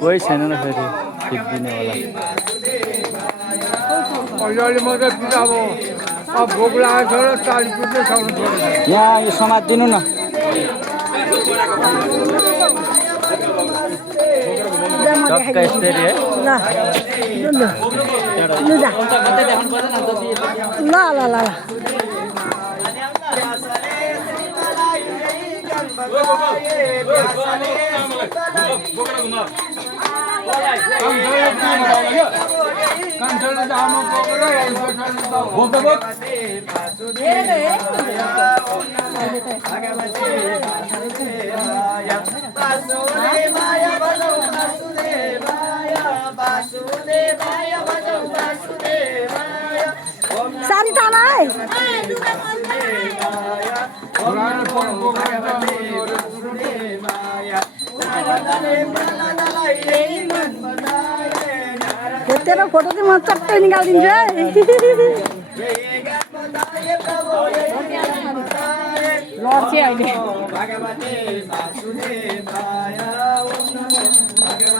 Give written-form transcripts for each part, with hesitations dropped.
कोही छैन न फेरि फिट दिने होला अहिले मात्रै अब भोक लागेको छ र 40 रुपियाँ सक्नु पर्यो यहाँ यो समाज दिनु न टक्क यस्तरी है ल सारी ताना है तेरो फोटो चाहिँ म चट्टै निकालिदिन्छु है लड्छ अहिले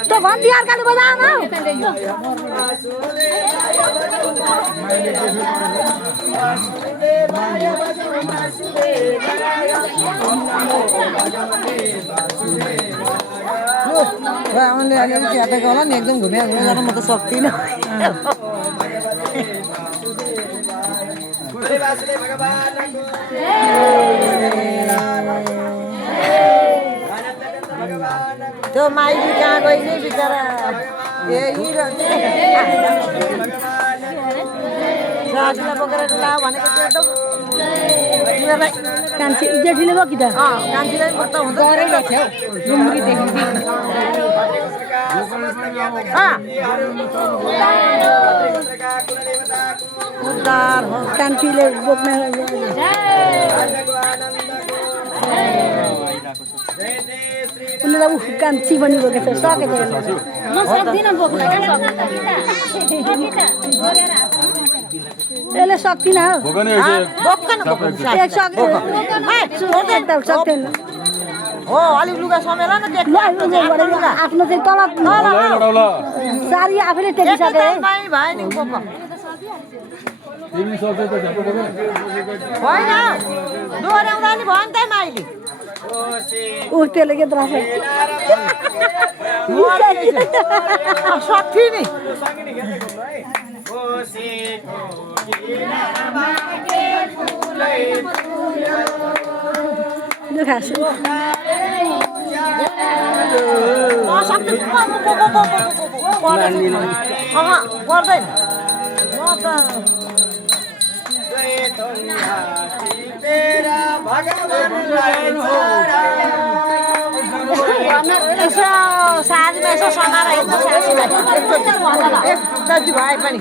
त भन् बिहार काली बजाउन आमाले अलिअलि च्यापेको होला नि एकदम घुम्या घुम्या म त सक्दिनँ त्यो माइली कहाँ गइने बिचरा सासूलाई बोकेर ला भनेको त्यो कान्छी जेठीले भयो कि त कान्छीलाई त हुन्छ गरेको थियो डुङ्ग्रीदेखि कान्छीले बोक्न उसले त कान्छी पनि बोकेको छ सकेको म सक्दिनँ बोक्न यसले सक्दिनँ सक्दैन हो अलिक लुगा समेर न आफ्नो चाहिँ तल सारी आफैले टेकिसके होइन दोहोऱ्याउँदा नि भयो नि त माइली ऊ त्यसले के द्रास सक्थ्यो नि गर्दैन यसो साँझमा यसो समाएर हेर्नु एकचोटि भए पनि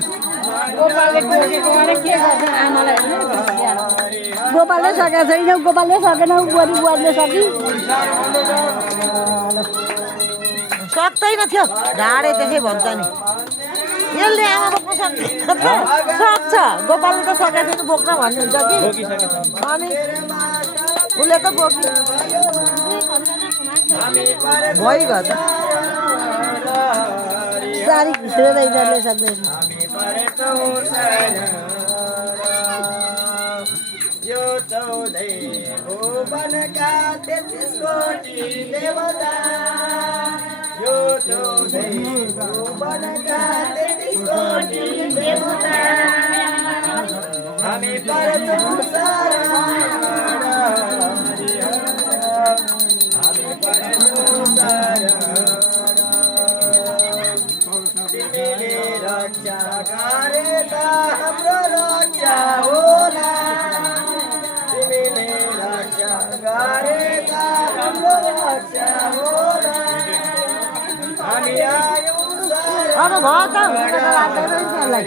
गोपालले सकेको छैन गोपालले सकेन बुहारी बुहारीले सकि सक्दैन थियो ढाडे त्यसै भन्छ नि यसले आमा बोक्न सक्छ गोपालले त सकेको छैन बोक्न भन्नुहुन्छ कि अनि उसले त बोक्यो भइगयो त सारी घुसेर यिनीहरूले सक्दैन यो चौधै भुवनका 33 कोटी देवता यो चौधै भुवनका 33 कोटी देवता हामी पर्छौं सारा हामी पर्छौं सारा तिमीले रक्षा गरे त हाम्रो रक्षा होला तिमीले रक्षा गरे त हाम्रो रक्षा होला हामी आयौँ अब भयो त घुमेर लाग्दैन नि त्यसलाई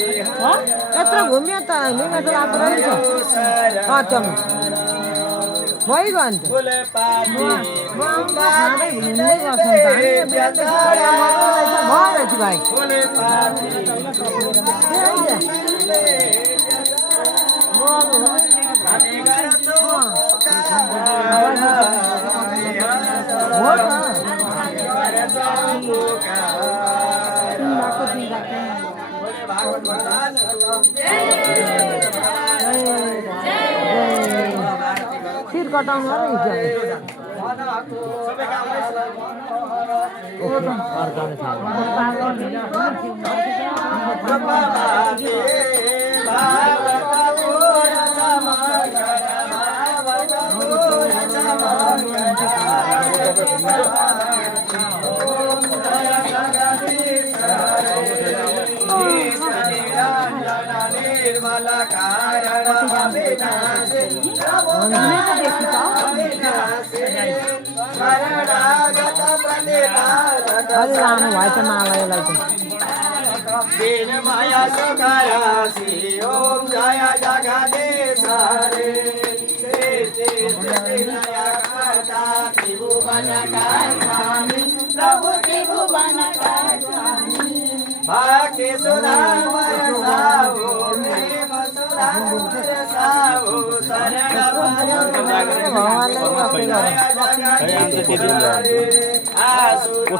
यत्रो घुम्यो त घुमेर लाग्दैन नि अचम भइगयो अन्त खाँदै घुम्दै गर्छन् त भाइ हो टिकट कटाउनु हो नि लानु भएछ मलाई दिन माया सुखायासी ओम जय जगदीश हरे प्रभु त्रिभुवन का स्वामी भक्ति सुधा बरसाओ प्रेम सुधा बरसाओ शरण भगवानले जय जगदीश हरे आसु